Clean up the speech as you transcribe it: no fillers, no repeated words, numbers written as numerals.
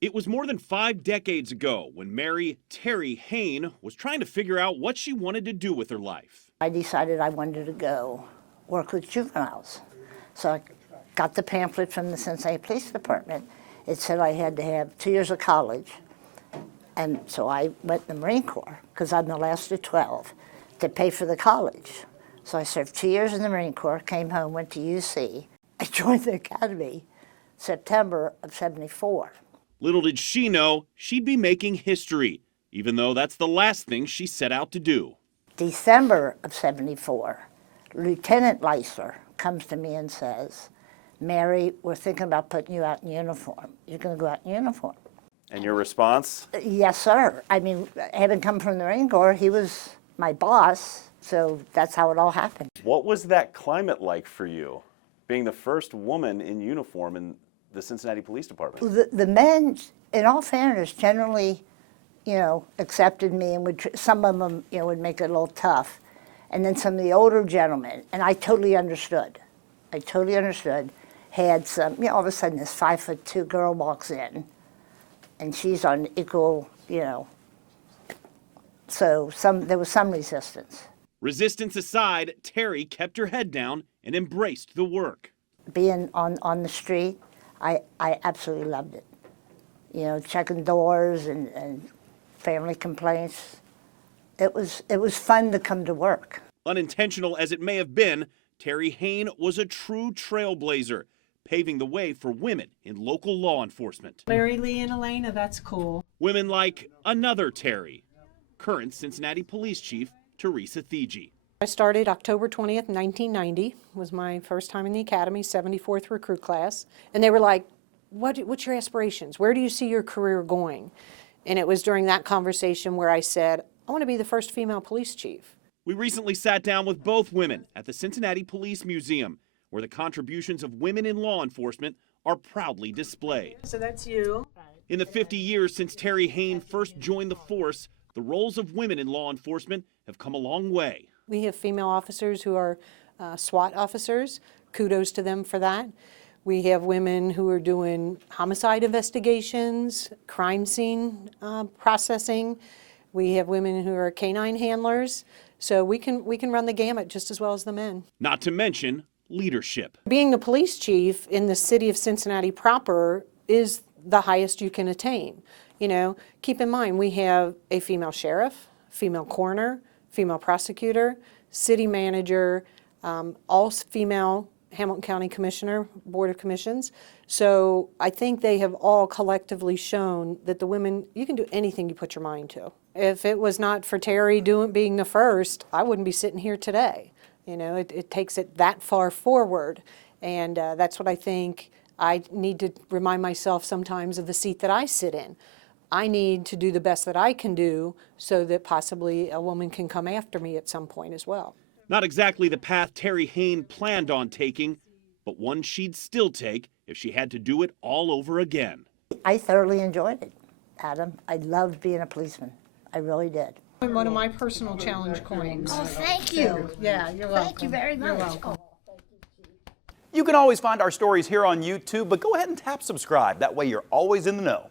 It was more than 5 decades ago when Teri Hoehn was trying to figure out what she wanted to do with her life. I decided I wanted to go work with juveniles. So I got the pamphlet from the Cincinnati Police Department. It said I had to have 2 years of college. And so I went in the Marine Corps, because I'm the last of 12, to pay for the college. So I served 2 years in the Marine Corps, came home, went to UC. I joined the academy September of '74. Little did she know she'd be making history, even though that's the last thing she set out to do. December of '74, Lieutenant Leisler comes to me and says, "Mary, we're thinking about putting you out in uniform. You're going to go out in uniform." And your response? Yes, sir. I mean, having come from the Marine Corps, he was my boss, so that's how it all happened. What was that climate like for you, being the first woman in uniform in the Cincinnati Police Department? The men, in all fairness, generally, accepted me, and some of them, would make it a little tough. And then some of the older gentlemen, and I totally understood, had some, all of a sudden this 5'2" girl walks in, and she's on equal, so there was some resistance. Resistance aside, Teri kept her head down and embraced the work. Being on the street, I absolutely loved it. Checking doors and family complaints. It was fun to come to work. Unintentional as it may have been, Teri Hoehn was a true trailblazer, paving the way for women in local law enforcement. Mary Lee and Elena, that's cool. Women like another Teri, current Cincinnati Police Chief Teresa Thigi. I started October 20th, 1990, was my first time in the academy, 74th recruit class. And they were like, what's your aspirations? Where do you see your career going? And it was during that conversation where I said, I want to be the first female police chief. We recently sat down with both women at the Cincinnati Police Museum, where the contributions of women in law enforcement are proudly displayed. So that's you. In the 50 years since Teri Hoehn first joined the force, the roles of women in law enforcement have come a long way. We have female officers who are SWAT officers. Kudos to them for that. We have women who are doing homicide investigations, crime scene processing. We have women who are canine handlers. So we can run the gamut just as well as the men. Not to mention leadership. Being the police chief in the city of Cincinnati proper is the highest you can attain. Keep in mind, we have a female sheriff, female coroner, female prosecutor, city manager, all female Hamilton County Commissioner, Board of Commissions. So I think they have all collectively shown that the women, you can do anything you put your mind to. If it was not for Teri being the first, I wouldn't be sitting here today. It takes it that far forward. And that's what I think I need to remind myself sometimes of the seat that I sit in. I need to do the best that I can do so that possibly a woman can come after me at some point as well. Not exactly the path Teri Hoehn planned on taking, but one she'd still take if she had to do it all over again. I thoroughly enjoyed it, Adam. I loved being a policeman. I really did. One of my personal challenge coins. Oh, thank you. Yeah, you're welcome. Thank you very much. You're welcome. You can always find our stories here on YouTube, but go ahead and tap subscribe. That way you're always in the know.